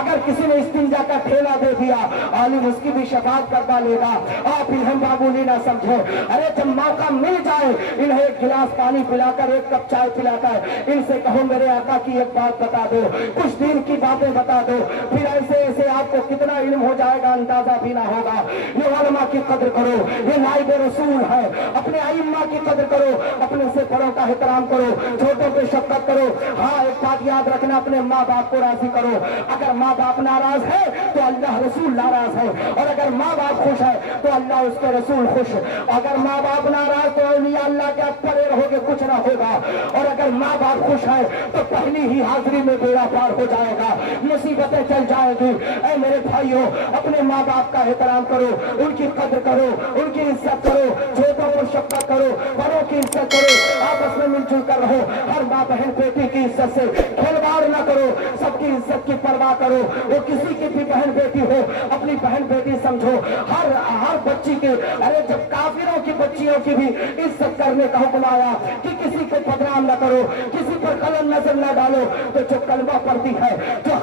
اگر کسی نے استنجا کا ٹھیلا دے دیا, عالم اس کی بھی شفاعت کروا لے گا. آپ انہیں معمولی نہ سمجھو. ارے جب موقع مل جائے انہیں ایک گلاس پانی پلا کر, ایک کپ چائے پلا کر ان سے کہو میرے آقا کی ایک بات بتا دو, کچھ دین کی باتیں بتا دو. پھر ایسے ایسے آپ کو کتنا علم ہو جائے گا اندازہ بھی نہ ہوگا. یہ علماء کی قدر کرو, یہ نائب رسول ہے. اپنے ائمہ کی قدر کرو, اپنے سے بڑوں کا احترام کرو, چھوٹوں پہ شفقت کرو. ہاں ایک بات یاد رکھنا, اپنے ماں باپ کو راضی کرو. اگر ماں باپ ناراض ہے تو اللہ رسول ناراض ہے, اور اگر ماں باپ خوش ہے تو اللہ اس کے رسول خوش. اگر ماں باپ ناراض تو اولیاء اللہ کے پرے رہو گے, کچھ نہ ہوگا. اور اگر ماں باپ خوش ہے تو پہلی ہی حاضری میں بیڑا پار ہو جائے گا, مصیبتیں چل جائیں گی. اے میرے بھائیوں, اپنے ماں باپ کا احترام کرو, ان کی قدر کرو, ان کی عزت کرو, چھوٹوں پر شفقت کرو, بڑوں کی عزت کرو, آپس میں مل جل کر رہو. ہر ماں بہن بیٹی کی عزت سے کھلواڑ نہ کرو, سب کی عزت کی پرواہ کرو. وہ کسی کی بھی بہن بیٹی ہو, اپنی بہن بیٹی سمجھو. ہر بچی کے, ارے جب کافروں کی بچیوں کی بھی عزت کرنے کا حکم آیا کہ کسی کو بدنام نہ کرو, کسی پر قلم نظر نہ ڈالو, تو جو کلمہ پڑھتی ہے, جو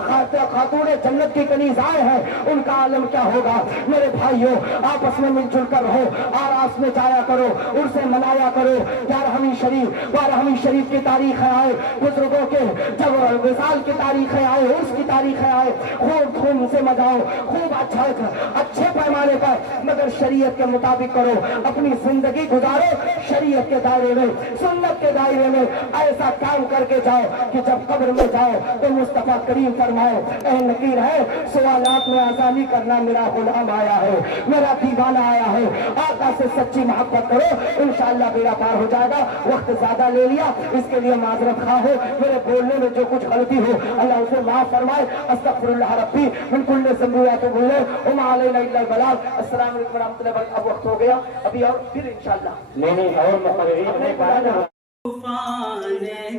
خاتون جنت کی کنیزائیں ہیں, ان کا عالم کیا ہوگا. میرے بھائیوں, آپس میں مل جل کر رہو, آراس میں جایا کرو, ان سے منایا کرو. 12ویں شریف کی تاریخیں آئے, بزرگوں کے جب وصال کی تاریخیں آئے, عرس کی تاریخیں آئے, خوب دھوم سے مجاؤ, خوب اچھے پیمانے پر, مگر شریعت کے مطابق کرو. اپنی زندگی گزارو شریعت کے دائرے میں, سنت کے دائرے میں. ایسا کام کر کے جاؤ کہ جب قبر میں جاؤ تو مصطفیٰ کریم فرمائے, اے نکیر ہے, سوالات میں آسانی کرنا میرا غلام آیا ہے, میرا دیوانہ آیا ہے. آقا سے سچی محبت کرو, انشاءاللہ بیڑا پار ہو جائے گا. وقت زیادہ لے لیا, اس کے لیے معذرت خواہ ہو. میرے بولنے میں جو کچھ غلطی ہو اللہ اسے معاف فرمائے. استغفر اللہ ربی من کل ذنب واتوب الیہ وما علینا الا البلاغ. السلام علیکم ورحمۃ اللہ وبرکاتہ. اب وقت ہو گیا, ابھی اور پھر انشاءاللہ نہیں اور مقررین نے کہا نا, طوفان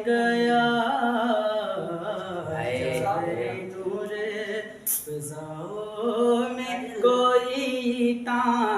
گیا نور فضاؤں میں کوئی تان